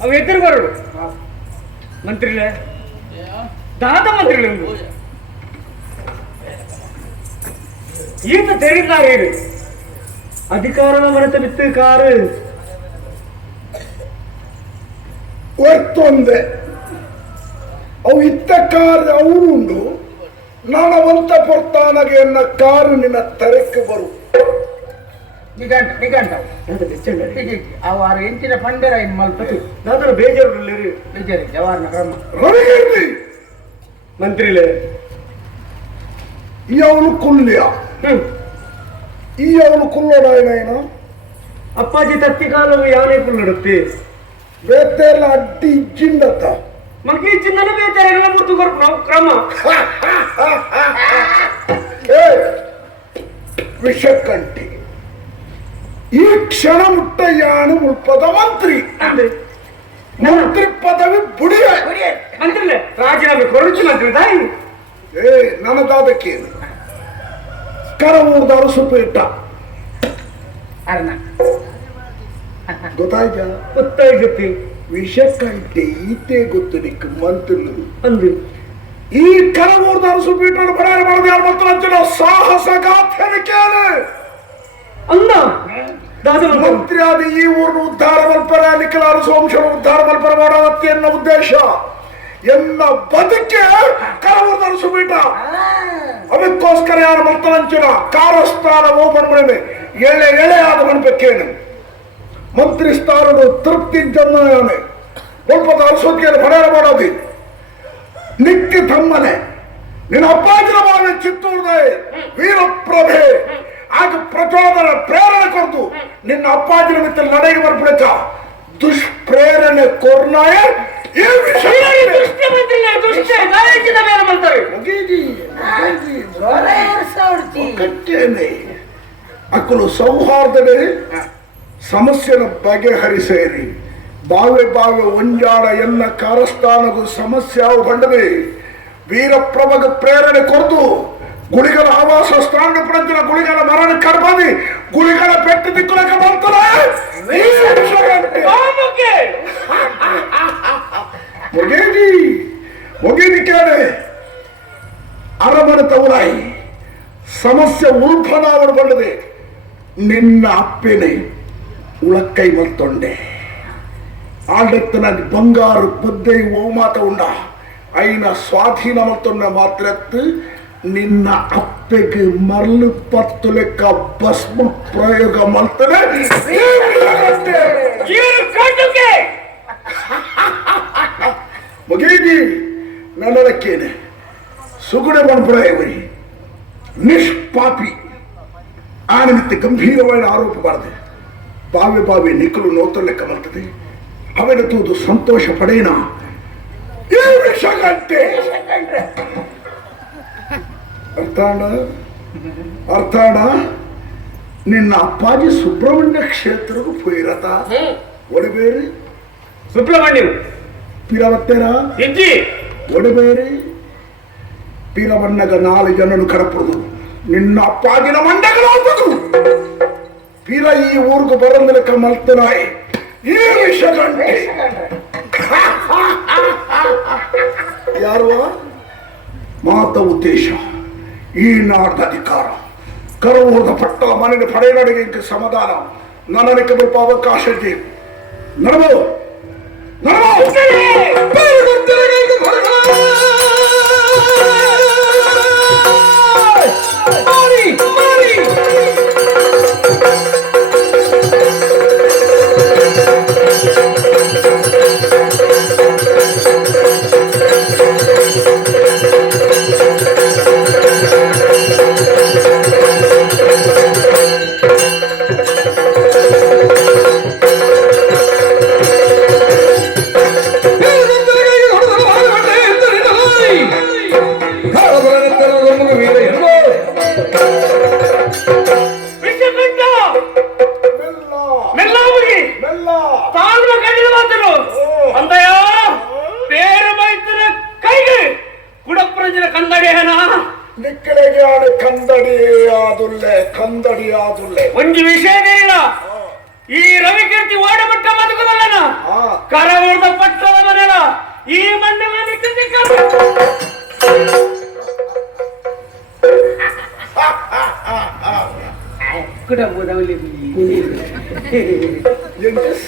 ಅವು ಎದುರು ಬರಡು ಮಂತ್ರಿಲೆ ದಾದ ಮಂತ್ರಿಲೆ ಈತ ತೆರಿದ್ದಾರೆ ಅಧಿಕಾರದ ಮರೆತ ಬಿತ್ತು ಕಾರು ಒತ್ತೊಂದೆ ಅವು ಇತ್ತ ಕಾರು ಅವನುಂಡು ನಾನವಂತ ಪೊರ್ತಾನಗೆ ಎನ್ನ ಕಾರು ನಿನ್ನ ತರಕ್ಕೆ ಬರು ನಿಗಂಟ ನಿಗಂಟ ಅವಾರು ಎಂಚಿನ ಪಂಡರ ಮಲ್ಪತಿ ನಾದ್ರ ಬೇಜಾರು ಬೇಜಾರಿ ಜವಾರ್ನ ಕ್ರಮ ಮಂತ್ರಿಲೆ ಈ ಅವನು ಕುಲ್ಯ ಈ ಅವನು ಕುಲ್ಲೋಡಾಯನ ಅಪ್ಪಾಜಿ ತತ್ತಿ ಕಾಲವು ಯಾವನೇ ಕುಲ್ಲಡುತ್ತೆ ಬೇತೆಲ್ಲ ಅಡ್ಡಿ ಇಜ್ಜಿಂದತ್ತ ಮಗಿ ಚಿನ್ನನ ಬೇಜಾರೆಲ್ಲ ಮುತ್ತು ಕೊಟ್ಟು ಕ್ರಮ ವಿಷಕಂಠಿ ಈ ಕ್ಷಣ ಮುಟ್ಟಯ್ಯಾನು ಮುಲ್ಪದ ಮಂತ್ರಿ ಮಂತ್ರಿ ಪದವಿ ಬುಡಿಯ ಮಂತ್ರಿಲೆ ರಾಜೀನಾಮೆ ಕೊಡುಚು ಮಂತ್ರಿ ತಾಯಿ ನನ್ನದಾದಕ್ಕೇನು ಕರ ಊರ್ದಾರು ಸುಪ್ಪ ಇಟ್ಟ ಗೊತ್ತಾಯ್ತಾ ಗೊತ್ತಾಯ್ತು ವಿಷಕಂಠಿ ಈತೆ ಗೊತ್ತು ನಿಕ್ ಮಂತ್ರಿ ಅಂದು ಈ ಕರ ಊರ್ದಾರು ಸುಪ್ಪ ಇಟ್ಟು ಬಡಾರ ಮಾಡೋದು ಯಾರು ಬರ್ತಾರ ಸಾಹಸ ಗಾಥೆನ ಕೇಳು ಅಂದ ಮಂತ್ರಿ ಆದ ಈ ಊರನ್ನು ಉದ್ಧಾರ ಮಲ್ಪರ ನಿಖಲಾರು ಸೋಂಶನ ಉದ್ಧಾರ ಮಲ್ಪರ ಮಾಡೋದತ್ತೆ ಎನ್ನ ಉದ್ದೇಶ ಎನ್ನ ಬದುಕೆ ಕರವೂರ್ದಾರು ಸುಬಿಟ ಅದಕ್ಕೋಸ್ಕರ ಯಾರು ಮಲ್ತನಂಚಿನ ಕಾರಸ್ಥಾನ ಓಪನ್ ಎಳೆ ಎಳೆ ಆದ ಮನ್ಬೇಕೇನು ಮಂತ್ರಿ ಸ್ಥಾನದ ತೃಪ್ತಿ ಜನ್ಮನೆ ಒಪ್ಪದ ಅರಸೋತಿಯನ್ನು ಪಡೆಯಲ ಮಾಡೋದಿ ನಿಕ್ಕಿ ತಮ್ಮನೆ ನಿನ್ನ ಅಪ್ಪಾಜಿನ ಭಾವೆ ಚಿತ್ತೂರ್ದೆ ವೀರಪ್ರಭೆ ಆಗ ಪ್ರಚೋದನ ಪ್ರೇರಣೆ ಕೊಡ್ತು ನಿನ್ನ ಅಪ್ಪಾಜಿನ ಮಿತ್ರ ನಡೆಗೆ ಬರ್ಬಿಡಕ ದುಷ್ಪ್ರೇರಣೆ ಕೊರ್ನಾಯ ಅಕ್ಕಲು ಸೌಹಾರ್ದನೆ ಸಮಸ್ಯೆನ ಬಗೆಹರಿಸೇರಿ ಬಾವೆ ಬಾವೆ ಒಂಜಾಡ ಎಲ್ಲ ಕಾರಸ್ಥಾನಗೂ ಸಮಸ್ಯೆ ಅವು ಬಂಡದೆ ವೀರಪ್ರಭಗ ಪ್ರೇರಣೆ ಕೊಡ್ತು ಗುಳಿಗಳ ಆವಾಸ ಸ್ಥಾನ ಪಡೆದಿನ ಗುಳಿಗಳ ಮರಣ ಕರ್ಬಾದಿ ಗುಳಿಗಳ ಪೆಟ್ಟು ದಿಕ್ಕುಲಕ ಬರ್ತಾರೆ ಮುಗೇದಿ ಕೇಳೆ ಅರಮನೆ ತವರಾಯಿ ಸಮಸ್ಯೆ ಉಲ್ಫನಾವಣ ಬಂಡದೆ ನಿನ್ನ ಅಪ್ಪೇನೆ ಉಳಕ್ಕೈ ಮಲ್ತೊಂಡೆ ಆಡತ್ತನ ಬಂಗಾರು ಬದ್ದೆ ಓಮಾತ ಉಂಡ ಐನ ಸ್ವಾಧೀನ ಮಲ್ತೊಂಡ ಮಾತ್ರತ್ತು ನಿನ್ನ ಅಪ್ಪೆಗೆ ಮರಳು ಪತ್ತು ಲೆಕ್ಕ ಭಸ್ಮ ಪ್ರಯೋಗ ಮಾಡ್ತಾರೆ ಮುಗೇದಿ ನನ್ನದಕ್ಕೇನೆ ಸುಗುಡೆ ಮಣ್ಪುರಾಯವರಿ ನಿಷ್ಪಾಪಿ ಆ ನಿಮಿತ್ತ ಗಂಭೀರವಾದ ಆರೋಪ ಮಾಡಿದೆ ಬಾವೆ ಬಾವೆ ನಿಕ್ಕಲು ನೋತ ಲೆಕ್ಕ ಬರ್ತದೆ ಅವನ ತೂದು ಸಂತೋಷ ಪಡೇನ ಈ ವಿಷಗಂಟೆ ಅರ್ಥಾಣ ನಿನ್ನ ಅಪ್ಪಾಜಿ ಸುಬ್ರಹ್ಮಣ್ಯ ಕ್ಷೇತ್ರಗೂ ಪೋಯಿರತ ಒಡಬೇರಿ ಸುಬ್ರಹ್ಮಣ್ಯ ಪಿರವತ್ತೇರ ಒಡಬೇರಿ ಪಿರವಣ್ಣಗ 4 ಜನನು ಕಡಪುದು ನಿನ್ನ ಅಪ್ಪಾಜಿನ ಮಂಡಗಳು ಪಿರ ಈ ಊರ್ಗು ಬರಂದಲಕ್ಕ ಮಲ್ತನಾಯಿ ಈ ವಿಷಗಂಟೆ ಯಾರುವ ಮಾತ ಉದ್ದೇಶ ಈ ನಾಡದ ಅಧಿಕಾರ ಕರವೂರದ ಪಟ್ಟದ ಮನೆಯ ಪಡೆಯನಡೆಗೆ ಸಮಾಧಾನ ನನಗೆ ಸ್ವಲ್ಪ ಅವಕಾಶ ಇದೆ ನಡಬೋ ಯಾಳೆ ಕಂದಡಿ ಆದುಲ್ಲೆ ಒಂದು ವಿಷಯವಿಲ್ಲ. ಈ ರವಿಕೀರ್ತಿ ಓಡಬಿಟ್ಟ ಬದುಕುದಲ್ಲ, ಕರವರ್ದ ಪಟ್ಟದ ಮನೆಯ ಈ ಮಂಡಲ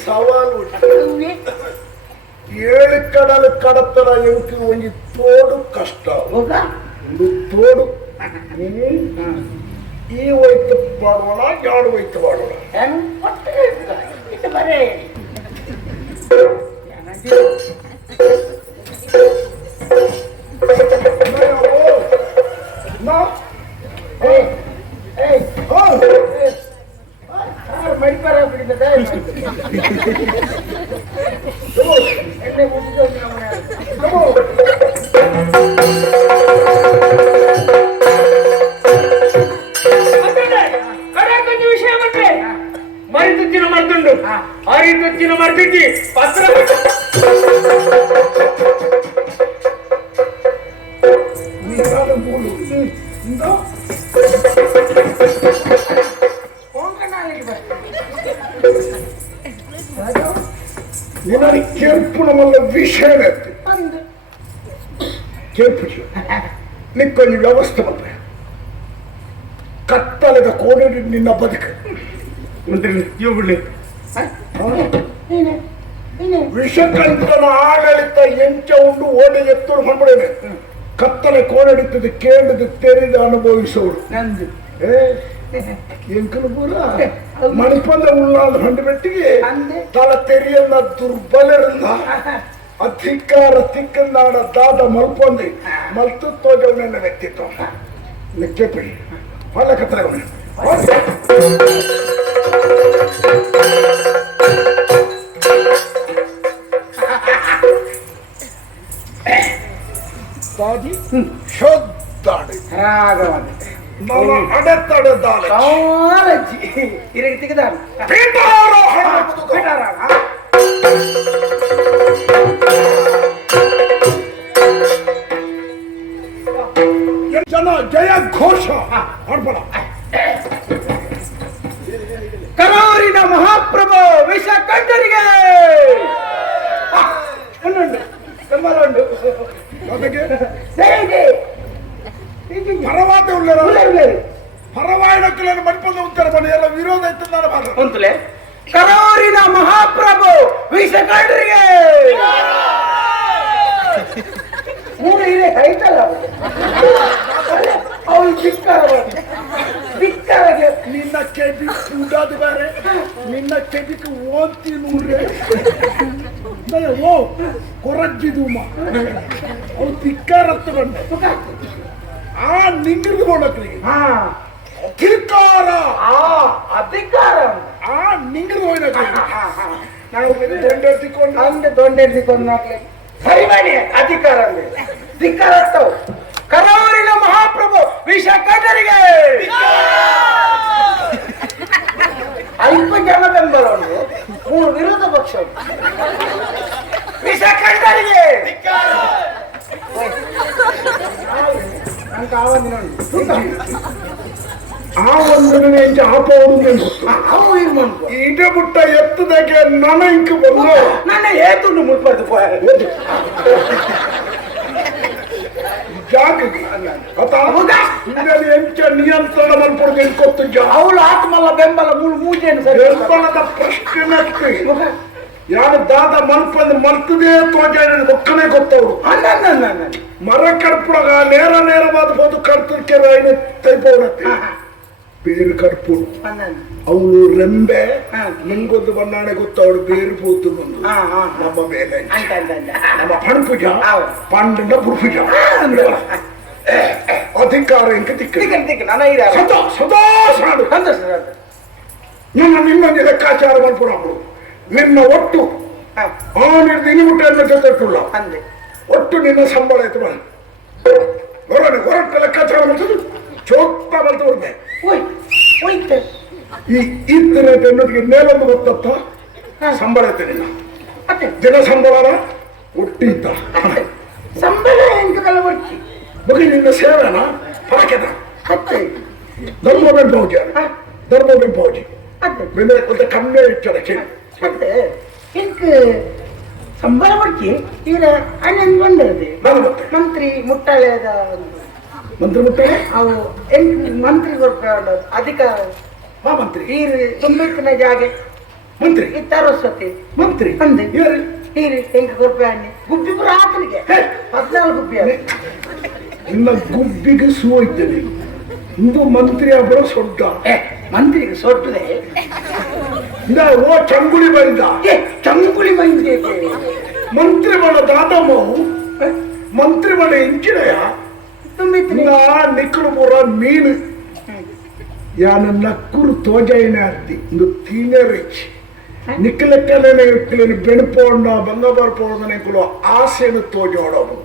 ಸವಾಲು ಏಳು ಕಡಲು ಕಡತನ ಎಂಕಿ ಒಂದು ತೋಡು ಕಷ್ಟ ಒಂದು ತೋಡು ಈ ವೈತು ಮಾಡೋಣ ಯಾಡು ವೈತು ಮಾಡೋಣ ಮರಿತುಚ್ಚಿನ ಮರ್ದುಂಡು ಅರಿತುಚ್ಚಿನ ಮರ್ದಿದ್ದಿ ಪತ್ರ ಕೆಂಪು ನಮ್ಮಲ್ಲ ವಿಷಯ ಕೆಂಪು ನಿಕ್ಕೊಂದು ವ್ಯವಸ್ಥೆ ಬಂದ ಕತ್ತಲದ ಕೋಣೆ ನಿನ್ನ ಬದುಕು ಇವುಗಳೇ ವಿಷಕಂಠನ ಆಡಳಿತ ಎಂಚ ಉಂಡು ಓಡಿ ಎತ್ತೋಡು ಮಾಡ್ಬಿಡೇನೆ ಕತ್ತಲೆ ಕೋಣಡಿತದ ಕೇಳಿದ ತೆರೆದು ಅನುಭವಿಸೋರು ಎಂಕಲು ಪೂರ ಮಣಿಪಂದ ಉಳ್ಳಾದ ಹಂಡು ಬೆಟ್ಟಿಗೆ ತಲ ತೆರೆಯನ್ನ ದುರ್ಬಲರಿಂದ ಅಧಿಕಾರ ತಿಕ್ಕನಾಡ ದಾದ ಮಲ್ಪೊಂದಿ ಮಲ್ತು ತೋಜವನ್ನ ವ್ಯಕ್ತಿತ್ವ ಲೆಕ್ಕೆ ಬಿಡಿ ಹೊಲ ಕತ್ತಲೆ ಶೋದ್ದಾಡಿ ನಾನು ಅಡೆತಡೆದಾಳೆ ಜನ ಜಯ ಘೋಷ ಮಾಡ್ಬೇಡ ಕರಾರಿನ ಮಹಾಪ್ರಭು ವಿಷಕಂಠರಿಗೆ ಉಂಟು ಅದಕ್ಕೆ ಪರವಾದ ಉಳ್ಳರು ಪರವಾಯಿನಕ್ಕಲನ್ನು ಮಣಿಪದ ಉತ್ತರ ಮನೆಯಲ್ಲ ವಿರೋಧ ಇತ್ತು ನಾನು ಅಂತಲೇ ಕರಾರಿನ ಮಹಾಪ್ರಭು ವಿಷಕಂಠರಿಗೆ ಮೂರು ಇದೆ ಕೈತಲ್ಲ ಅವಳು ಬಿಕ್ಕರಗೆ ನಿನ್ನ ಕೆಬಿ ಉಡಾದು ಬೇರೆ ನಿನ್ನ ಕೆಬಿಕ್ ಓದ್ತಿ ನೂರೇ ಓ ಕೊರಜ್ಜಿದು ಅವಳು ಬಿಕ್ಕಾರತ್ತು ಬಂದೆ ಆ ನಿಂಗಿರ್ದು ಕೊಂಡಕ್ಲಿಗೆ ಅಧಿಕಾರ ಆ ನಿಂಗಿರ್ದು ಹೋಯ್ನಕ್ಲಿಗೆ ನಾವು ದೊಡ್ಡೆಡ್ಸಿಕೊಂಡು ಸರಿ ಮಾಡಿ ಅಧಿಕಾರ ಅಂದ್ರೆ ಧಿಕ್ಕಾರ ಕರಾವಳಿನ ಮಹಾಪ್ರಭು ವಿಷಕಂಠರಿಗೆ ಅಲ್ಪ ಜನ ಬೆಂಬಲ ಉಂಟು, ಮೂರು ವಿರೋಧ ಪಕ್ಷ ಉಂಟು. ವಿಷಕಂಠರಿಗೆ ಆ ಒಂದು ಆಪವನು ಈಟ ಬುಟ್ಟ ಎತ್ತದಾಗೆ ನನ್ನ ಇಂಕ ಬಂದು ನನ್ನ ಏತುಂಡು ಮುಟ್ಬಾರ್ದು ಜಾಗಕ್ಕೆ ಎಂಚ ನಿಯಂತ್ರಣ ಮಾಡ್ಕೊಡ್ದು ಎನ್ಕೊತ್ತು ಅವಳು ಆತ್ಮಲ್ಲ ಬೆಂಬಲ ಮೂಜೇನು ಸರಿ ಬೆಂಬಲದ ಪ್ರಶ್ನೆ ಯಾರು ದಾದ ಮಲ್ಪಂದು ಮಲ್ತದೇ ತೋಜ ಒಕ್ಕನೇ ಗೊತ್ತವ್ರು ಮರ ಕಡ್ಪುಡಗ ನೇರವಾದ ಹೋದು ಕಡ್ತಕ್ಕೆ ತೈಪೋಣತ್ತೆ ಬೇರು ಕಡ್ಪುಡು ಅವಳು ರೆಂಬೆ ನಿಂಗೊಂದು ಬಣ್ಣಾಣೆ ಗೊತ್ತವಳು ಬೇರು ಪೂತು ಬಂದು ನಮ್ಮ ಮೇಲೆ ನಮ್ಮ ಪಣಪುಜ ಪಂಡ ಪುರ್ಪುಜ ಅಧಿಕಾರ ಇಂಕ ಸದಾ ಸಾಡು ನಿನ್ನೊಂದು ಲೆಕ್ಕಾಚಾರ ಮಾಡ್ಕೊಡ ನಿನ್ನ ಒಟ್ಟು ಆ ನಿರ್ದು ಇನಿಮುಟ್ಟೆಯನ್ನು ಜೊತೆಟ್ಟುಳ್ಳ ಒಟ್ಟು ನಿನ್ನ ಸಂಬಳ ಆಯ್ತು ಹೊರಟ ಲೆಕ್ಕಾಚಾರ ಮಾಡ್ತದೆ ಚೋತ್ತ ಬಲ್ತು ಬರ್ದೆ ಈ ಎನ್ನೋದಿಗೆ ಮೇಲೊಂದು ಗೊತ್ತತ್ತ ಸಂಬಳ ಐತೆ ನಿನ್ನ ದಿನ ಸಂಬಳ ಒಟ್ಟಿದ್ದ ಸಂಬಳ ಬಗ್ಗೆ ನಿನ್ನ ಸೇವೆನ ಪಾಕೆದ ಅತ್ತೆ ಧರ್ಮ ಬೆಂಪೌಜಿ ಧರ್ಮ ಬೆಂಪೌಜಿ ಅತ್ತೆ ಬೆಂದರೆ ಕೊಂತ ಕಮ್ಮಿ ಇಚ್ಚಡಕ್ಕೆ ಅತ್ತೆ ಇಂಕ್ ಸಂಬಳ ಪಡ್ಚಿ ಈಗ ಅಣ್ಣನ್ ಬಂದಿರದೆ ನಾನು ಮತ್ತೆ ಮಂತ್ರಿ ಮುಟ್ಟಾಳೆದ ಮಂತ್ರಿ ಮುಟ್ಟಾಳೆ ಅವು ಎಂಟು ಮಂತ್ರಿ ಅಧಿಕಾರ ಹಾ ಮಂತ್ರಿ ಹೀರಿ ತುಂಬಿತ್ತಿನ ಜಾಗೆ ಮಂತ್ರಿ ಇತ್ತಾರೊಸತಿ ಮಂತ್ರಿ ಅಂದೆ ಯಾರು ಹೀರಿ ಎಂಟು ಗುಬ್ಬಿ ಅಣ್ಣಿ ಗುಬ್ಬಿ ಪುರ ಆತನಿಗೆ 14 ಗುಬ್ಬಿ ಅಣ್ಣ ಇನ್ನ ಗುಬ್ಬಿಗೆ ಸೋಯ್ತೇನೆ ಇಂದು ಮಂತ್ರಿ ಅಬ್ಬರ ಸೊಡ್ಡ ಮಂತ್ರಿಗೆ ಸೊಟ್ಟದೆ ಓ ಚಂಗುಳಿ ಬಂದ ಚಂಗುಳಿ ಮಂದಿ ಮಂತ್ರಿ ಬಣ ದಾದಮ್ಮವು ಮಂತ್ರಿ ಬಣ ಇಂಚಿನಯ ತುಂಬಿತ್ತಿನ ನಿಕ್ಕಲು ಪೂರ ಮೀನು ಯಾನ ನಕ್ಕುರು ತೋಜಾಯಿನ ಅರ್ತಿ ಇಂದು ತೀನೆ ರಿಚ್ ನಿಕ್ಕಲೆಕ್ಕಲೇನೆ ಇಕ್ಕಲೇನೆ ಬೆಣಪೋಂಡ ಬಂಗಬಾರ್ ಪೋಡನೆ ಕುಲು ಆಸೆನು ತೋಜೋಡವು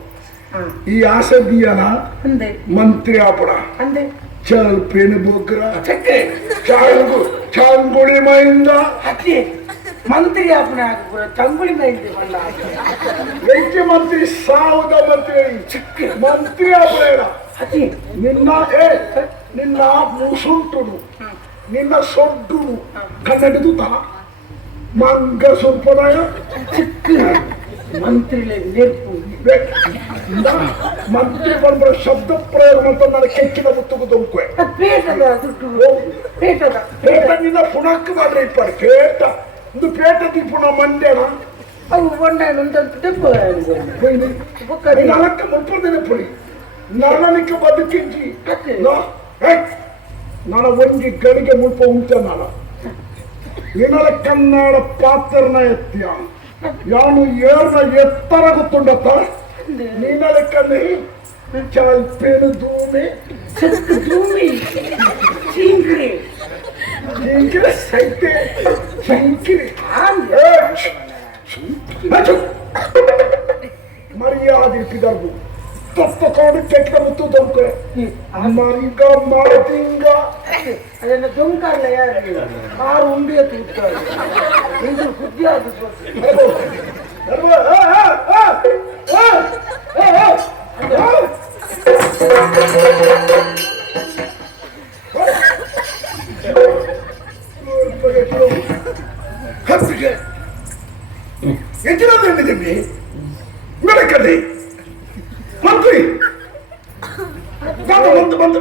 ಈ ಆಸೆ ದಿಯನ ಅಂದೆ ಮಂತ್ರಿ ಆಪಡ ಅಂದೆ ಚಲ್ ಪೇನು ಬೋಗ್ರ ಚಕ್ಕೆ ಚಾಂಗುಳಿ ಮೈಂದ ಅತಿ ಮಂತ್ರಿ ಆಪಣ ಚಂಗುಳಿ ಮಂದಿ ಬಣ್ಣ ವೆಂಕಿ ಮಂತ್ರಿ ಸಾವುದ ಮಂತ್ರಿ ಚಿಕ್ಕ ಮಂತ್ರಿ ಆಪಡ ಅತಿ ನಿನ್ನ ಮುಸುಂಟುನು ನಿನ್ನ ಸೊಡ್ಡುನು ಕನ್ನಡದು ತ ಮಂಗ ಸುರ್ಪದಾಯ ಚಿಕ್ಕ ಮಂತ್ರಿಲೆ ನೆರ್ಪು ಮಂತ್ರಿ ಬಂದ್ರ ಶಬ್ದ ಪ್ರಯೋಗ ಅಂತ ನಾನು ಕೆಚ್ಚಿನ ಮುತ್ತುಗು ದೊಂಕುವೆ ಪೇಟದ ದುಡ್ಡು ಪೇಟದ ಪೇಟ ನಿನ್ನ ಪುಣಕ್ ಮಾಡ್ರಿ ಇಪ್ಪಾಡಿ ಪೇಟ ಒಂದು ಪೇಟ ದಿಪ್ಪುಣ ಮಂಡ್ಯಣ ಅವು ಬಣ್ಣ ಒಂದಂತ ದೆಬ್ಬ ನಾಲ್ಕ ಮುಲ್ಪದಿನ ಪುಳಿ ನಾನಕ್ಕೆ ಬದುಕಿಂಜಿ ನಾನು ಒಂಜಿ ಗಳಿಗೆ ಮುಲ್ಪ ಉಂಟ ನಾನು ನಿನ್ನಲ ಕನ್ನಡ ಪಾತ್ರನ ಎತ್ತಿಯ ಯಾನು ಏರ್ನ ಎತ್ತರ ಗೊತ್ತುಂಡತ್ತ ನಿನ್ನಲ ಕಣ್ಣಿ ಚಾಲ್ಪೇನು ಧೂಮಿ ಧೂಮಿ ಚಿಂಕ್ರಿ ಚಿಂಕಿರಿ ಸೈತೆ ಚಿಂಕಿರಿ ಮರ್ಯಾದೆ ಪಿದರ್ಬು ತಪ್ಪಕೊಂಡು ಕೆಟ್ಟ ಮುತ್ತು ದೊಂಕೆ ಮಂಗ ಮಾತಿಂಗ ಅದನ್ನ ದೊಂಕಲ್ಲ ಯಾರು 6 ಉಂಡಿಯ ತೂಗ್ತಾರೆ ಇದು ಸುದ್ದಿ ಆದ ಹತ್ತಿಗೆ ಎತ್ತಿನದೇನಿದೆ ಬೆಳಕದೆ ಮಂತ್ರಿ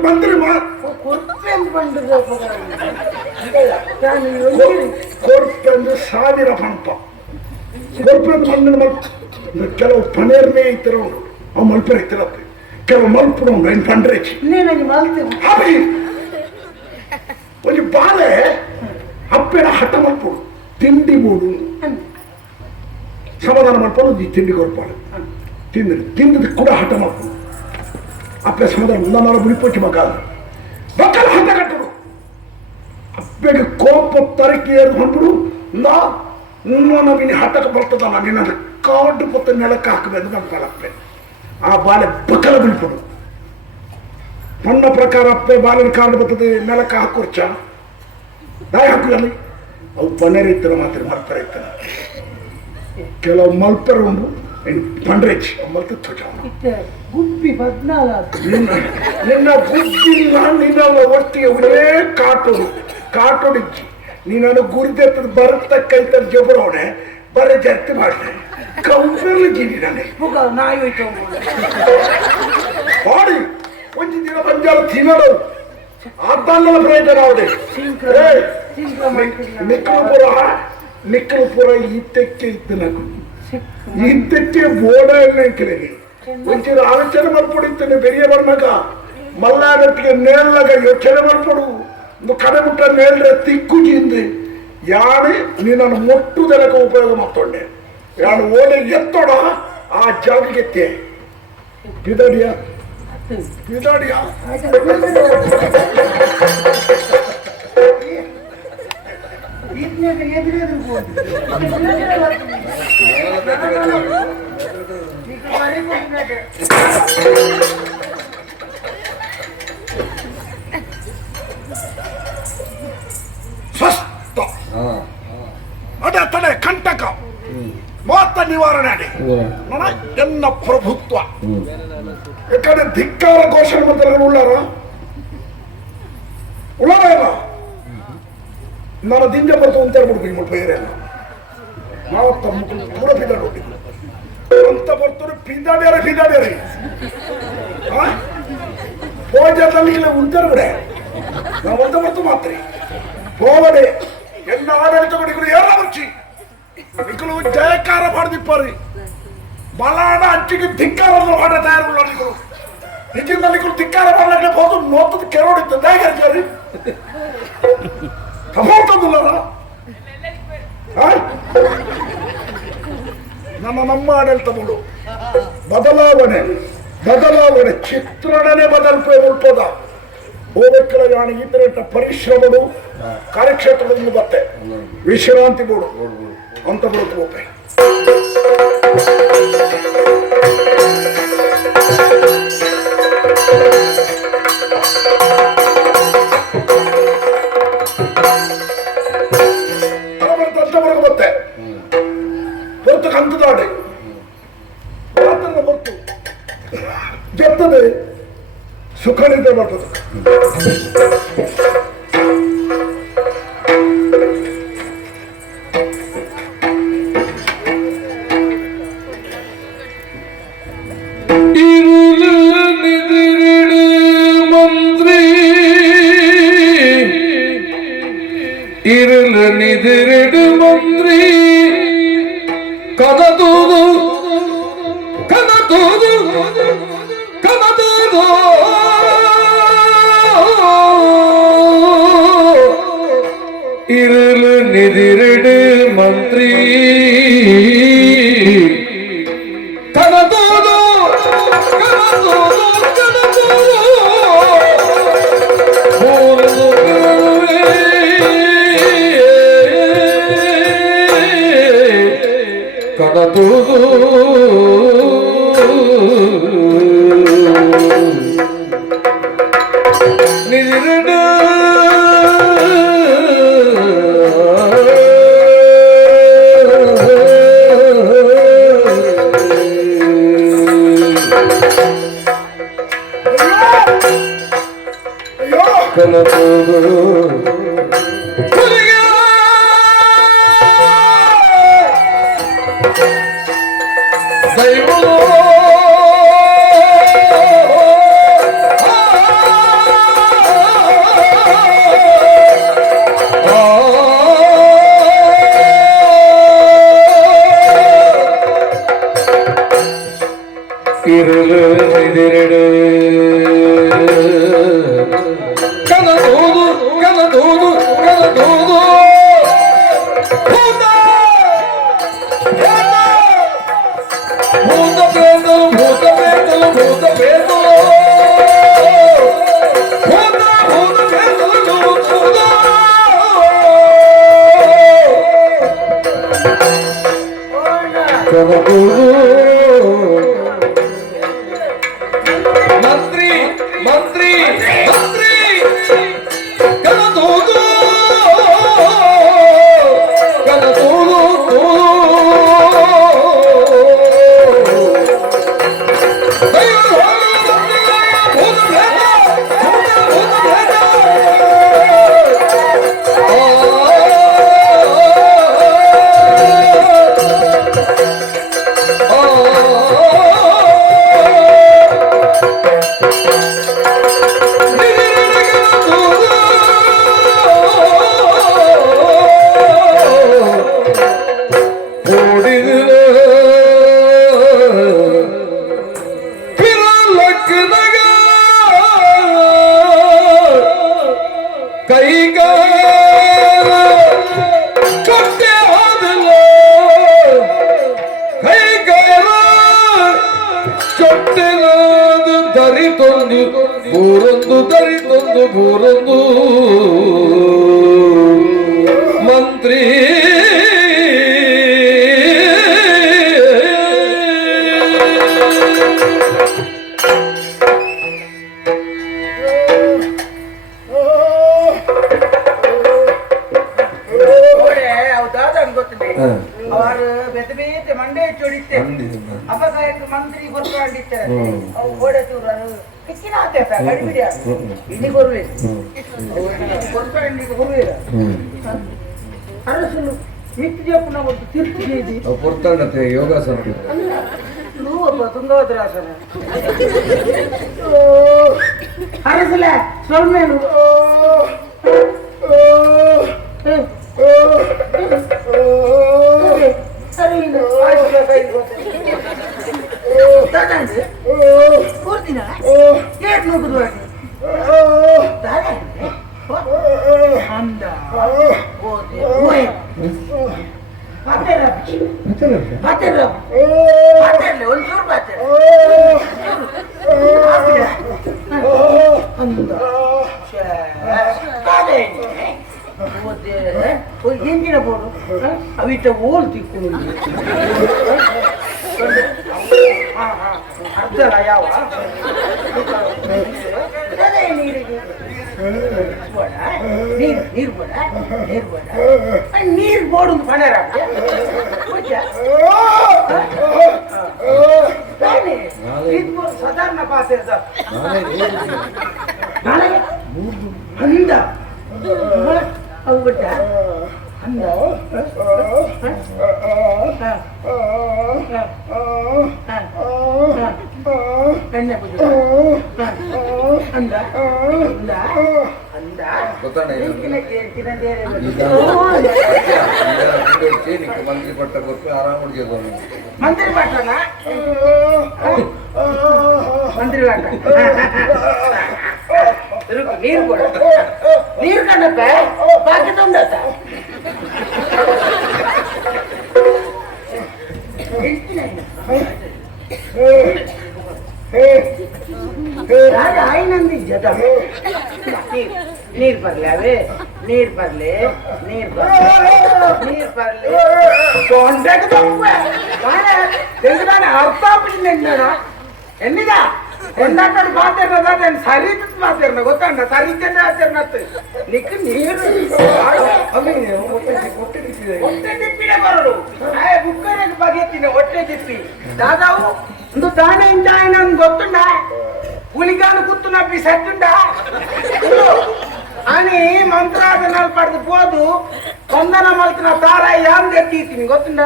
ಮಂತ್ರಿ ಕೊರ್ಪೆಂದು 1000 ಪಂಪ ಕೊರ್ಪೆಂದು ಮಂದಿನ ಕೆಲವು ಪನೇರ್ನೇ ಇತ್ತರ ಉಂಟು ಅವು ಮಲ್ಪರ ಇತ್ತಿರತ್ತೆ ಕೆಲವು ಮಲ್ಪುರ ಉಂಟು ಏನು ಪಂಡ್ರೇಚಿ ಒಂದು ಬಾಲೆ ಅಪ್ಪೆನ ಹಠ ಮಲ್ಪುಡು ತಿಂಡಿ ಮೂಡು ಸಮಾಧಾನ ಮಲ್ಪಡು ತಿಂಡಿ ಕೊರ್ಪಾಡು ತಿಂದದ್ದು ಕೂಡ ಹಠ ಮಲ್ಪುಡು ಅಪ್ಪೆ ಸಮಾಧಾನ ನಾನು ಬಿಡಿಪೋಚಿ ಮಗ ಮಕ್ಕಳ ಹಠ ಕಟ್ಟಡು ಅಪ್ಪೆಗೆ ಕೋಪ ತರಕಿ ಏರು ಹೊಂಬಿಡು ನವೀನ ಹಠಕ್ಕೆ ಬರ್ತದಲ್ಲ ನಿನ್ನ ಕಾಡು ಪೊತ್ತ ನೆಲಕ್ಕೆ ಹಾಕಬೇಕು ನಮ್ಕಳಪ್ಪೆ ಆ ಬಾಲೆ ಬಕಲ ಬಿಡ್ಪಡು ನನ್ನ ಪ್ರಕಾರ ಅಪ್ಪೆ ಬಾಲಿನ ಕಾಡು ಬರ್ತದೆ ನೆಲಕ್ಕೆ ಹಾಕೋರ್ಚ ದಾಯ ಹಾಕುದಲ್ಲಿ ಅವು ಪನೇರಿ ಇತ್ತರ ಮಾತ್ರ ಮಲ್ಪರ ಇರ್ತಾನೆ ಕೆಲವು ಮಲ್ಪರ ಉಂಟು ಪಂಡ್ರೇಚ್ ಮಲ್ತ ಗುಬ್ಬಿ 14 ನಿನ್ನ ಗುಬ್ಬಿಲ್ಲ ನಿನ್ನಲ್ಲ ಒಟ್ಟಿಗೆ ಒಳ್ಳೆ ಕಾಟೊಡಿಚ್ಚಿ ನೀನು ಗುರಿದೆತ್ತದ ಬರುತ್ತ ಕೈತ ಜಬರವಣೆ ಬರೀ ಜರ್ತಿ ಮಾಡ್ದೆ ಕೌಂಟರ್ಲಿ ಜೀನಿ ನನಗೆ ನಾಯಿ ಹೋಯ್ತು ಬಾಡಿ ಒಂದು ದಿನ ಬಂಜಾರ ತಿನ್ನೋದು ಆದ್ದಲ್ಲ ಪ್ರಯೋಜನ ಅವಡೆ ನಿಕ್ಕಲಪುರ ಇತ್ತಕ್ಕೆ ಇತ್ತು ನಗು ಇದ್ದಕ್ಕೆ ಬೋಡ ಎಲ್ಲ ಕೆಳಗೆ ಒಂಚೂರು ಆಲೋಚನೆ ಮಾಡ್ಕೊಡಿತ್ತೇನೆ ಬೆರಿಯ ಬರ್ಮಗ ಮಲ್ಲಾಗಟ್ಟಿಗೆ ನೇಳಾಗ ಯೋಚನೆ ಮಾಡ್ಕೊಡು ಒಂದು ಕಡೆ ಮುಟ್ಟ ನೇಳ್ರೆ ತಿಕ್ಕುಜಿಂದು ಯಾಣೆ ನೀನನ್ನು ಮೊಟ್ಟುದೆಲಕ ಉಪಯೋಗ ಮಾಡ್ಕೊಂಡೆ ಯಾನು ಓಲೆ ಎತ್ತೋಡ ಆ ಜಾಗಕ್ಕೆ ಬಿದಡಿಯ ಸ್ವಸ್ಥ ಅಡ ತಡೆ ಕಂಟಕ ಮಾತ ನಿವಾರಣೆ ಅಡಿ ಎನ್ನ ಪ್ರಭುತ್ವ ಯಾಕಂದ್ರೆ ಧಿಕ್ಕಾರ ಘೋಷಣೆ ಮಂತ್ರಗಳು ಉಳ್ಳಾರ ಉಳವೇನ ನಾನು ದಿಂಜ ಬರ್ತು ಅಂತ ಹೇಳ್ಬಿಡ್ಬೇಕು ನಿಮ್ಮ ಪೇರೆಲ್ಲ ನಾವು ತಮ್ಮ ಪೂರ ಪಿದಾಡು ಅಂತ ಬರ್ತಾರೆ ಪಿದಾಡ್ಯಾರೆ ಭೋಜನಲ್ಲಿ ಇಲ್ಲ ಉಂಟರು ಬಿಡೆ ನಾವು ಅಂತ ಬರ್ತು ಮಾತ್ರ ಹೋಗಡೆ ಎಲ್ಲ ಆಡಳಿತ ಕೊಡಿಗಳು ಎಲ್ಲ ಬರ್ಚಿ ನಿಕ್ಕಲು ಜಯಕಾರ ಮಾಡ್ದಿಪ್ಪಾರಿ ಬಲಾಡ ಅಚ್ಚಿಗೆ ಧಿಕ್ಕಾರ ಮಾಡ ತಯಾರು ನಿಜದಲ್ಲಿ ಧಿಕ್ಕಾರ ಮಾಡಲಿಕ್ಕೆ ಹೋದು ನೋತದ ಕೆರೋಡಿತ್ತು ಹೇಗೆ ಹೋಗ್ತದಿಲ್ಲ ನಮ್ಮ ಆಡಳಿತ ಬಿಡು ಬದಲಾವಣೆ ಚಿತ್ರಣನೇ ಉಳ್ಪದ ಹೋಗಕ್ಕೆಲ್ಲ ಯಾಣ ಈ ತರ ಪರಿಶ್ರಮಗಳು ಕಾರ್ಯಕ್ಷೇತ್ರದಲ್ಲಿ ಬತ್ತೆ ವಿಶ್ರಾಂತಿ ಬೋಡು ಅಂತ ಬರುತ್ತೆ ಹೋಗ್ತೆ ಬರುತ್ತೆ ಹೊರತು ಕಂತದಾಡೆ ಮಾತನ್ನ ಹೊರತು ಗೆತ್ತದೆ ಸುಖ ನಿದ್ರೆ ಬರ್ತದೆ ನಿದಿರಿಡು ಮಂದ್ರಿ ಕದದೂದು இருளு நிதிரிடு மந்திரி கனதூது ನಿದಿರಿಡು இருளு நிதிரிடு கனதூது ಮಂತ್ರಿ ಬೂರೊಂದು ಮಂತ್ರಿ ಅವರು ಬೆತೆ ಬೇತೆ ಮಂಡೆ ಚೊಡಿತೆ ಅಪಕಾಯಕ್ಕೆ ಮಂತ್ರಿ ಬರ್ಕೊಂಡಿದ್ದಾರೆ ಅವು ಗೋಡೆ ತೂರರು ಕಿಕ್ಕಿನ ಆತ ಗಡಿಬಿಡಿ ಇಲ್ಲಿ ಬರುವೆ ಬರುವೆ ಅರಸಲು ನಿತ್ಯ ಜಪನ ಒಂದು ತೀರ್ಪಿಗೆ ಕೊಡ್ತಾಡತ್ತೆ ಯೋಗಾಸನ ಒಬ್ಬ ತುಂಗಭದ್ರಾಸನ ಅರಸಲ ಸೊಲ್ಮೇನು ಸರಿ ಕೂರ್ತಿನ ಏಟ್ ನುಗ್ಗುದು ಅಂದ ಒಂಚೂರು ಬಾತೆ ಎಂಜಿನ ಬೋಡು ಅವಿಟ ಓಲ್ ತಿಕ್ಕೊಂಡು ಅರ್ಧರ ಯಾವ ನೀರಿಗೆ ನೀರು ಬೇಡ ನೀರು ಬೇಡ ನೀರು ಬೋಡು ಪಣರ ಸಾಧಾರಣ ಪಾತ್ರ ಅಂದ ಅವು ಬಿಟ್ಟ ಅಂದ ಎಣ್ಣೆ ಬಿಟ್ಟು ಅಂದ ಅಂದ ಅಂದ ಮಂತ್ರಿ ಪಟ್ಟ ಕೊಟ್ಟು ಆರಾಮ ಮಂತ್ರಿ ಪಟ್ಟಣ ಮಂತ್ರಿ ಪಟ್ಟ ನೀರು ಕೊಡ ನೀರು ಕಣ್ಣಪ್ಪ ಬಾಕಿ ತೊಂದತ್ತ ಆಯ್ನಂದಿ ಜತ ನೀರು ಬರ್ಲಿ ಅವೇ ನೀರು ಬರ್ಲಿ ನೀರು ಬರ್ಲಿ ನೀರು ಬರ್ಲಿ ಅರ್ಥ ಆಗ್ಬಿಟ್ಟಿಲ್ಲ ಎಲ್ಲಿದ ಎಂದಾಟು ಮಾತಾಡ್ರದ ಸರಿದ ಮಾತಾಡ್ನ ಗೊತ್ತಣ್ಣ ಸರಿದ ಆಚರಣೆ ನಿಕ್ ನೀರು ಹೊಟ್ಟೆ ದಿಪ್ಪಿನೇ ಬರೋರು ಬುಕ್ಕರಿಗೆ ಬಗೆತ್ತಿನ ಹೊಟ್ಟೆ ದಿಪ್ಪಿ ದಾದಾವು ಒಂದು ದಾನ ಇಂಜಾಯನ ಗೊತ್ತುಂಡ ಹುಲಿಗಾನು ಕುತ್ತು ನಪ್ಪಿ ಸತ್ತುಂಡ అని మంత్రాసనాలు పడుతు పోదు కొందన మల్తిన తారాయి యాంది ఎత్తిని ಗೊತ್ತುಂಡ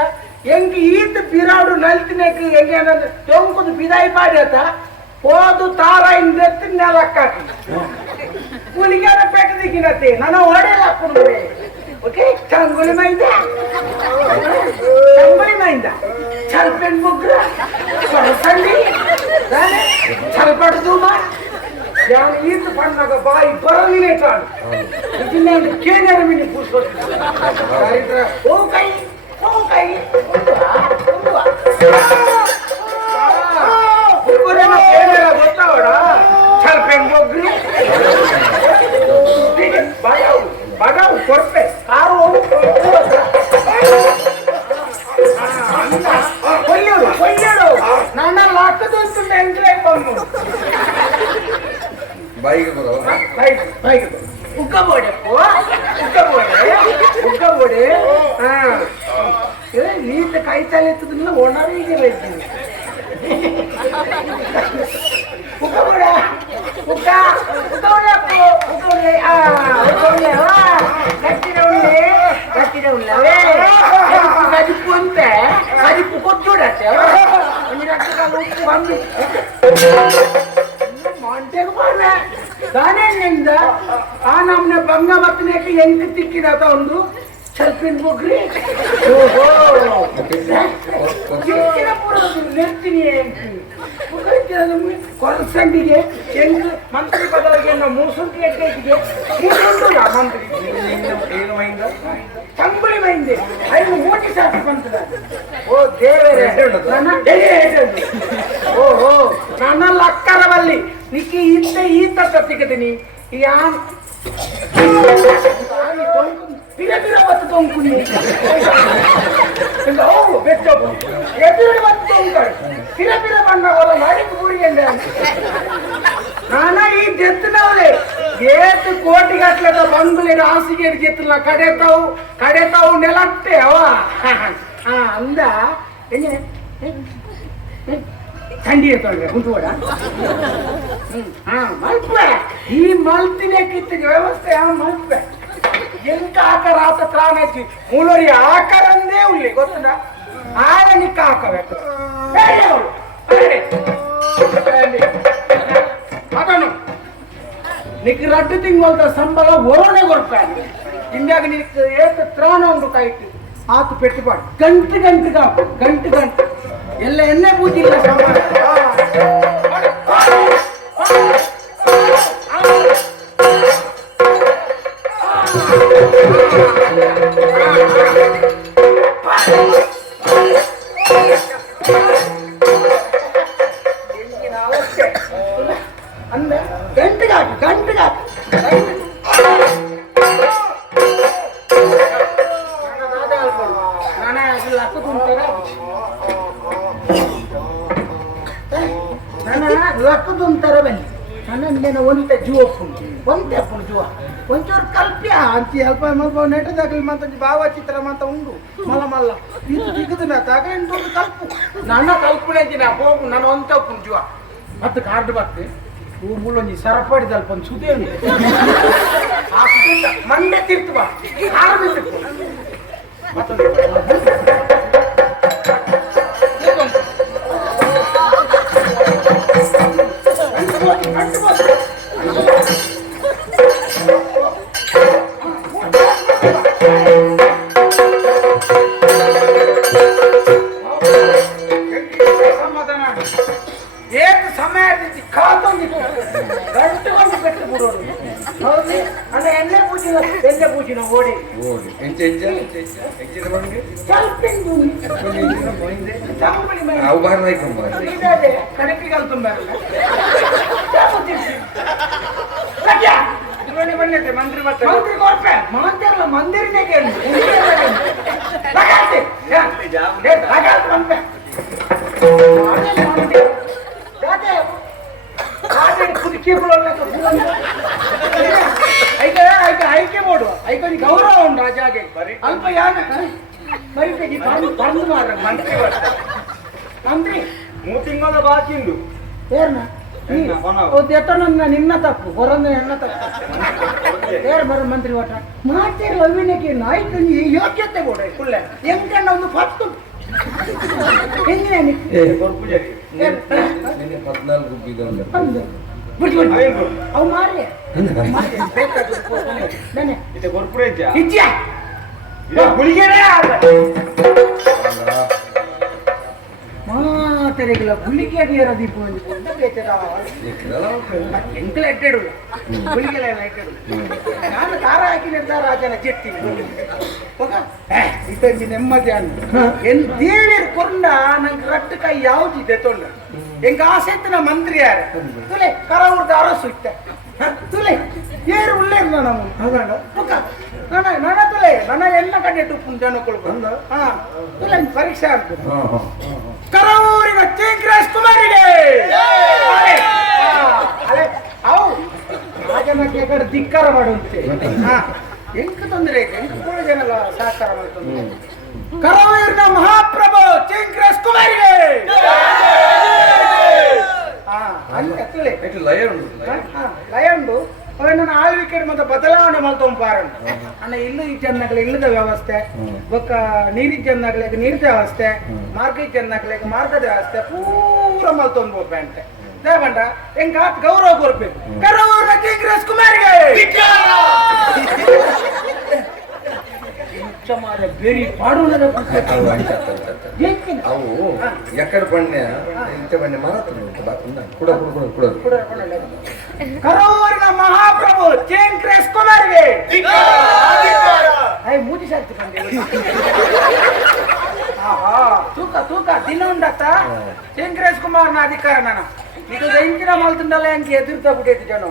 ಎಂಗಿ ಈತ ಪಿರಾಡು ನಲ್ತಿನೆಕ್ ಎಂಗೇನ ತೊಂಕುದು ಬಿದಾಯಿ ಪಾಡ್ಯತ పోదు తారాయిని తెత్తి నెలక్కాకి పులిగాన పెట్ట దిగినట్టే నన్ను ఓడేలప్పుడు ఓకే చంగులిమైందా చంగులిమైందా చల్పెన్ ముగ్గురు సరసండి చల్పడుతుమా ಯಾನು ಈತ ಪಣ್ಣಾಗ ಬಾಯಿ ಬರಲಿನೇಟಾಡು ಇದನ್ನ ಕೇನರಮಿನಿ ಕೂರ್ಸ್ಕೊಳ್ತೀನಿ ಓ ಕೈ ಗೊತ್ತಾವಡ ಚಲ್ಪೆನ್ ಮುಗ್ರು ಬಡಾವು ಕೊಡ್ಪೆ ಕಾರು ಕೊಯ್ಯೋಡು ನನ್ನ ಲಾಕದಂತ ಎಂಟ್ರೆ ಬಂದು ಬಾಯಿಗೆ ಬರೋ ಬಾಯಿಗೆ ಉಕ್ಕಬೋಡೆ ನೀತ ಕೈ ತಲೆ ಎತ್ತದನ್ನ ಒಣರಿಗೆ ಇದ್ದೀನಿ ಉಕ್ಕಬೋಡೆ ಕಟ್ಟಿನ ಉಳ್ಳವೇ ಕದಿಪ್ಪು ಅಂತೆ ಕದಿಪ್ಪು ಕೊಟ್ಟೋಡತ್ತೆ ಉಪ್ಪು ಬಂದು ಮಂಟೆಗೆ ಬಾರ್ವೆ ದಾನೇನಿಂದ ಆ ನಮ್ಮನೆ ಬಂಗ ಬತ್ತನೇಕೆ ಎಂಟು ತಿಕ್ಕಿದಾತ ಒಂದು ಚಲ್ಪಿನ ಮುಗ್ರಿ ಓಹೋ ನೆರ್ತೀನಿ ಕೊರಸಂಡಿಗೆ ಎಂಟು ಮಂತ್ರಿ ಪದವಿಗೆ ಮೂಸುಂಟಿ ಎಟ್ಟೆಗೆ ಮೂಸುಂಟುಲ್ಲ ಮಂತ್ರಿ ಏನು ಮೈಂದ ಚಂಬಳಿ ಮೈಂದೆ ಐದು ಮೂಟಿ ಸಾಕು ಬಂತದ ಓ ದೇವರೇ ಓಹೋ ನನ್ನಲ್ಲಿ ಅಕ್ಕರವಲ್ಲಿ ನಿಕ್ಕಿ ಈತ ತಪ್ಪಿಕತೀನಿ ಯಾನ್ ಪಿರ ಬತ್ತು ತೊಂಕುನಿ ಹೌದು ಬೆಚ್ಚ ಎದುರು ಬತ್ತು ತೊಂಕಳು ಪಿರ ಬಣ್ಣ ಹೊರ ಮಾಡಿ ಕೂಡಿ ಎಂದ ನಾನ ಈ ಗೆತ್ತಿನವರೇ ಏತು ಕೋಟಿ ಗಟ್ಲದ ಬಂಗುಲಿನ ಹಾಸಿಗೆ ಗೆತ್ತಲ ಕಡೆತಾವು ನೆಲಟ್ಟೆ ಅವ ಅಂದ ಥಂಡಿ ತೊಳ್ರೆ ಕುಂತ್ಬೇಡ ಮಲ್ಪೆ ಈ ಮಲ್ತಿನೇಕಿತ್ತಿಗೆ ವ್ಯವಸ್ಥೆ ಮಲ್ಪೆ ಎಂಕ ಆಕಾರ ಆತ ತ್ರಾಣ ಹಚ್ಚಿ ಮೂಲರಿ ಆಕಾರಂದೇ ಉಳ್ಳಿ ಗೊತ್ತುಂಡ ಆಗ ನಿಕ್ಕ ಹಾಕಬೇಕು ಅದನ್ನು ನಿಕ್ 2 ತಿಂಗಳ ಸಂಬಳ ಒರणे ಕೊಡ್ತಾನೆ ಇಂದಾಗ ನಿಕ್ ಏತ ತ್ರಾಣ ಉಂಟು ಕೈಟ್ಟು ಆತು ಪೆಟ್ಟುಪಾಡು ಗಂಟು ಎಲ್ಲ ಎಣ್ಣೆ ಪೂಜೆ ಇಲ್ಲ ಸಂಬಳ ಅಂದ್ರೆ ಗಂಟೆಗಾಕಿ ಲಕ್ಕದುಂತರ ಬನ್ನಿ ನನ್ನ ಒಂತೆ ಜುವ ಒಂತೆ ಜುವ ಒಂಚೂರು ಕಲ್ಪ್ಯ ಅಂತ ಅಲ್ಪ ಮಲ್ಪ ನೆಟ್ಟದಾಗಲಿ ಮಾತ ಭಾವಚಿತ್ರ ಮಾತ ಉಂಡು ಮಲ್ಲ ಇದು ಸಿಗುದಿಲ್ಲ ತಗೊಂಡು ಕಲ್ಪು ನನ್ನ ಕಲ್ಪನೆ ಇದ್ದೀನಿ ಹೋಗು ನಾನು ಒಂತೆ ಒಪ್ಪು ಜುವ ಮತ್ತೆ ಕಾರ್ಡ್ ಬರ್ತೇ ಹೂ ಮುಳ್ಳೊಂಜಿ ಸರಪಡಿದ ಅಲ್ಪ ಒಂದು ಸುದ್ದಿ ಉಂಟು ಮಂಡೆ ತಿರ್ತು ಬಾ ಓಡಿ ಕಣಕಿಗಲ್ ತುಂಬಾರಲ್ಲ ಬಂದಿದೆ ಮಂತ್ರಿ ಮಂತ್ರಿ ಮಂದಿರನೇ ಆಯ್ಕೆ ಮಾಡುವ ಐಕೆ ಗೌರವ ಉಂಟು ಆ ಜಾಗೆ ಅಲ್ಪ ಯಾನ ಬರೀ ಬಂದು ಮಾರ ಮಂತ್ರಿ 3 ತಿಂಗಳ ಬಾಕಿ ಉಂಟು ಏರ್ನ ನನ್ನ ನಿನ್ನ ತಪ್ಪು ಹೊರಂದ್ರೆ ನನ್ನ ತಪ್ಪು ಏರ್ ಬರ ಮಂತ್ರಿ ಒಟ್ಟ ಮಾತಿರಲ್ಲ ಅವಿನಕ್ಕೆ ಆಯ್ತು ನೀ ಯೋಗ್ಯತೆ ಕೊಡ ಕುಳ್ಳೆ ಹೆಂಗಣ್ಣ ಒಂದು ಫತ್ತು ಹೆಂಗಿನ ಅವು ಮಾರಿ ಮಾತೆರೆಗಿಲ್ಲ ಗುಳಿಗೆ ಅಡಿಯರ ದೀಪ ಎಂಕಲ ಎಟ್ಟೆಡು ಗುಳಿಗೆಲ್ಲ ಎಟ್ಟೆಡು ನಾನು ಕಾರ ಹಾಕಿ ನಿರ್ಧಾರ ರಾಜನ ಚೆಟ್ತೀನಿ ಇತ್ತಂಜಿ ನೆಮ್ಮದಿ ಅನ್ನ ಎನ್ ದೇವಿಯರ್ ಕೊಂಡ ನಂಗೆ ರಟ್ಟು ಕೈ ಯಾವ್ದಿದೆ ತೊಂಡ ಎಂಗ ಆಸೆತ್ತಿನ ಮಂತ್ರಿ ಯಾರು ತುಲೆ ಕರಾವೂರ್ದ ಅರಸು ಇತ್ತ ತುಲೆ ಏರು ಉಳ್ಳೇ ಇಲ್ಲ ನಾವು ನನ್ನ ತುಲೆ ನನ್ನ ಎಲ್ಲ ಕಡೆ ಟುಪ್ಪು ಜನಕೊಳ್ಕೊಂಡು ಹಾ ತುಲೆ ಪರೀಕ್ಷೆ ಆಗ್ತದೆ ಕರಾವೂರಿನ ಚೇಂಕ್ರಾಜ್ ಕುಮಾರಿಗೆ ಅವು ರಾಜನಕ್ಕೆ ಕಡೆ ಧಿಕ್ಕಾರ ಮಾಡುವಂತೆ ಹಾ ಎಂಕ ತೊಂದರೆ ಎಂಕ ಕೂಡ ಜನ ಸಹಕಾರ ಮಾಡ್ತಾರೆ ಕರಾವೂರಿನ ಮಹಾಪ್ರಭು ಚೇಂಕ್ರಾಜ್ ಕುಮಾರಿಗೆ ಲಯ ಉಂಡು ನನ್ನ ಆಳ್ವಿಕೆ ಮತ್ತೆ ಬದಲಾವಣೆ ಮಲ್ತೊಂಪಾರಂಡ ಅನ್ನ ಇಲ್ಲು ಈ ಚೆನ್ನಗ್ಲೆ ಇಲ್ಲದ ವ್ಯವಸ್ಥೆ ಬೊಕ್ಕ ನೀರಿನ ಚೆನ್ನಗ್ಲೆಗೆ ನೀರಿನ ವ್ಯವಸ್ಥೆ ಮಾರ್ಗ ಚೆನ್ನಗ್ಲೆಗೆ ಮಾರ್ಗದ ವ್ಯವಸ್ಥೆ ಪೂರ ಮಲ್ತೊಂಬೋಪೆ ಅಂತೆ ದೇವಂಡ ಹೆಂಗ ಗೌರವ ಕೊಡ್ಬೇಕು ಕರಾವೂರಿನ ಚೇಂಕ್ರಾಜ್ ಕುಮಾರಿಗೆ ಬೇರೆ ಪಾಡುವುದರ ಅವು ಎಕಡೆ ಬಣ್ಣೆ ಇಂಥ ಬಣ್ಣೆ ಮಾತ್ರ ಕೂಡ ಕರಾವೂರಿನ ಮಹಾಪ್ರಭು ಚೇಂಕ್ರಾಜ್ ಕುಮಾರಿಗೆ ಮೂತಿ ಸಾರ್ತಿ ತೂಕ ದಿನ ಉಂಡತ್ತ ಚೇಂಕ್ರಾಜ್ ಕುಮಾರ್ನ ಅಧಿಕಾರ ನಾನು ಇದು ಎಂಚಿನ ಮಲ್ತಂಡಲ್ಲ ಹೆಂಗೆ ಎದುರ್ತಾ ಬಿಟ್ಟೈತಿ ಜನ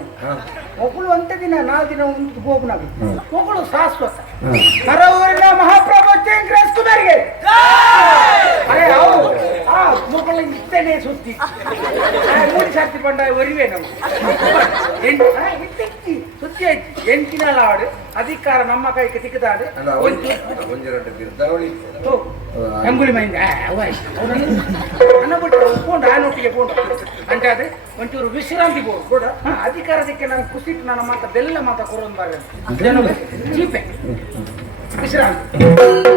ಮಕ್ಕಳು ಒಂದೇ ದಿನ 4 ದಿನ ಉಂಟು ಹೋಗ್ನಾಗ ಮಕ್ಕಳು ಶಾಶ್ವತ ಕರಾವೂರಿನ ಮಹಾಪ್ರಭು ಚೇಂಕ್ರಾಜ್ ಕುಮಾರಿಗೆ ಮಕ್ಕಳು ಇಷ್ಟನೇ ಸುದ್ದಿ ಮೂಡಿ ಸಾರ್ತಿ ಪಂಡ ಒರಿವೆ ನಾವು ಸುದ್ದಿ ಪೂರ್ತಿ ಆಯ್ತು ಎಂಟಿನಲ್ಲ ಆಡು ಅಧಿಕಾರ ನಮ್ಮ ಕೈಗೆ ತಿಕ್ಕದಾಡು ಅಲ್ಲ ಒಂದೆರಡು ಬಿರ್ದಾವಳಿ ಹೆಂಗುಳಿ ಮೈಂದ ಅನ್ನ ಬಿಟ್ಟು ಉಪ್ಕೊಂಡು ಆನೊಟ್ಟಿಗೆ ಕೊಂಡು ಅಂದ್ರೆ ಅದು ಒಂಚೂರು ವಿಶ್ರಾಂತಿ ಕೂಡ ಅಧಿಕಾರದಕ್ಕೆ ನಾನು ಕುಸಿಟ್ಟು ನನ್ನ ಮಾತ ಬೆಲ್ಲ ಮಾತ ಕೊರೋನ್ ಬಾರ ಚೀಪೆ ವಿಶ್ರಾಂತಿ